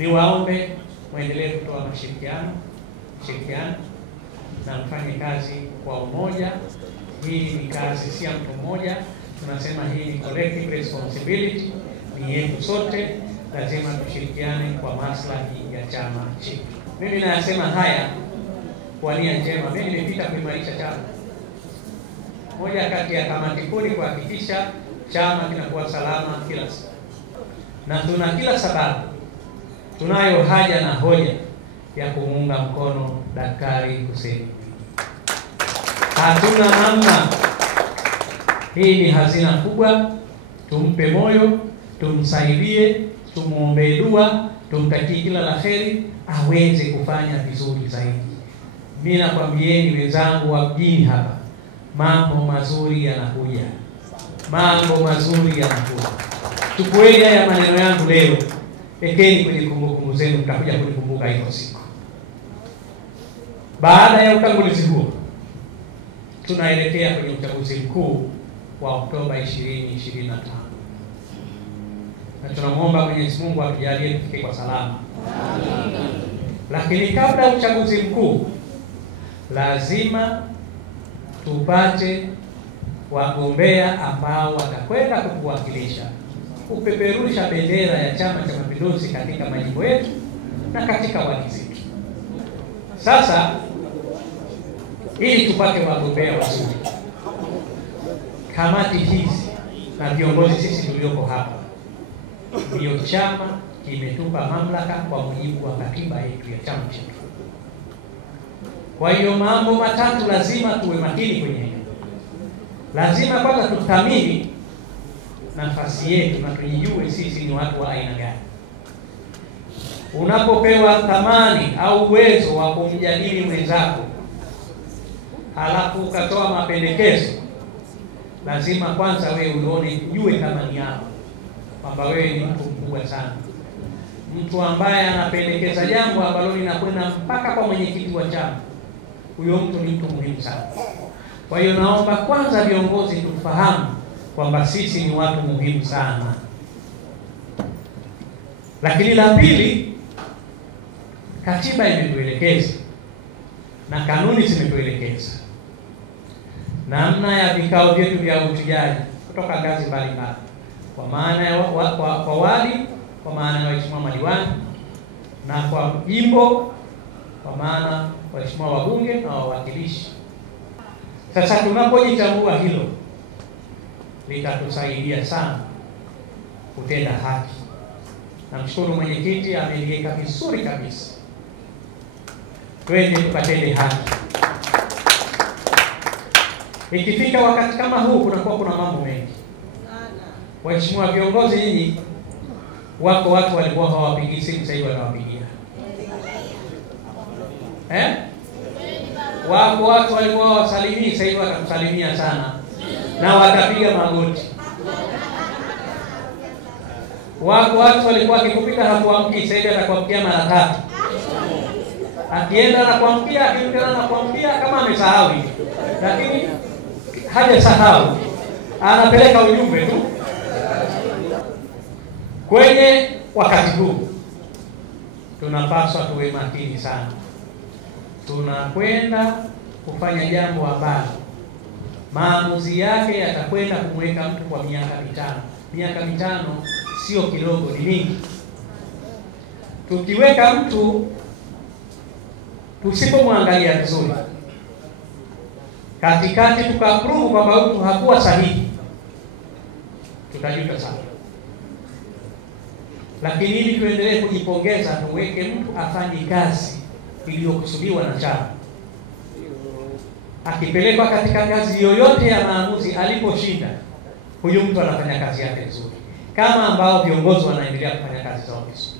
Niwaombe muendelee kutoa mashirikiano na mfanye kazi kwa umoja. Hii ni kazi si ya mtu mmoja, tunasema hii ni collective responsibility, ni yetu sote. Lazima tushirikiane kwa maslahi ya chama chetu. Mimi nasema haya kwa nia njema. Mimi nimepita kuimarisha chama. Moja kati ya kamati kuu ni kuhakikisha chama kinakuwa salama kila siku. Na tuna kila sababu, tunayo haja na hoja ya kumuunga mkono Daktari Hussein. Hatuna namna. Hii ni hazina kubwa. Tumpe moyo, tumsaidie, tumuombe dua, tumtakie kila la kheri aweze kufanya vizuri zaidi. Mimi nakwambieni wenzangu wa mjini hapa, mambo mazuri yanakuja. Mambo mazuri yanakuja. Chukueni haya maneno yangu leo, ekeni kwenye kumbukumbu zenu, mtakuja kunikumbuka hiyo siku. Baada ya utangulizi huo, tunaelekea kwenye uchaguzi mkuu wa Oktoba 2025. Na tunamuomba Mwenyezi Mungu atujalie tufike kwa salama. Amen. Lakini kabla ya uchaguzi mkuu, lazima tupate wagombea ambao watakwenda kutuwakilisha, kupeperusha bendera ya Chama cha Mapinduzi katika majimbo yetu na katika wadi zetu. Sasa ili tupate wagombea wazuri, kamati hizi na viongozi sisi tulioko hapa, ndio chama kimetupa mamlaka kwa mujibu wa katiba yetu ya chama chetu. Kwa hiyo mambo matatu lazima tuwe makini kwenye hilo. Lazima kwanza tuthamini nafasi yetu na tujijue sisi ni watu wa aina gani. Unapopewa thamani au uwezo wa kumjadili mwenzako, halafu ukatoa mapendekezo, lazima kwanza wewe ujue thamani yako, kwamba wewe ni mtu mkubwa sana. Mtu ambaye anapendekeza jambo ambalo linakwenda mpaka kwa mwenyekiti wa chama, huyo mtu ni mtu muhimu sana. Kwa hiyo naomba kwanza viongozi tufahamu kwamba sisi ni watu muhimu sana. Lakini la pili, katiba imetuelekeza na kanuni zimetuelekeza namna ya vikao vyetu vya uchujaji kutoka ngazi mbalimbali, kwa maana ya kwa wadi, kwa maana ya waheshimiwa madiwani, na kwa jimbo, kwa maana waheshimiwa wabunge na wawakilishi. Sasa tunapojitambua hilo, litatusaidia sana kutenda haki. Namshukuru mwenyekiti ameliweka vizuri kabisa. Twende tukatende haki. Ikifika wakati kama huu kuna mambo mengi. Waheshimiwa viongozi, nyinyi wako watu walikuwa hawapigi simu, sasa hivi wanawapigia. Wako watu walikuwa hawasalimii, sasa hivi watakusalimia sana na watapiga magoti. Wako watu walikuwa akikupita hakuamki, sasa hivi atakuamkia mara 3. Akienda na kuamkia, akirudi na kuamkia kama amesahau hivi. Lakini hajasahau, anapeleka ujumbe tu. Kwenye wakati huu tunapaswa tuwe makini sana. Tunakwenda kufanya jambo ambalo maamuzi yake yatakwenda kumweka mtu kwa miaka 5. Miaka 5 sio kidogo, ni mingi. Tukiweka mtu tusipomwangalia vizuri katikati, tukaprove kwamba mtu hakuwa sahihi, tutajuta sana. Lakini ili tuendelee kujipongeza, tuweke mtu afanye kazi iliyokusudiwa na chama. Akipelekwa katika kazi yoyote ya maamuzi, aliposhinda, huyu mtu anafanya kazi yake vizuri, kama ambao viongozi wanaendelea kufanya kazi zao vizuri.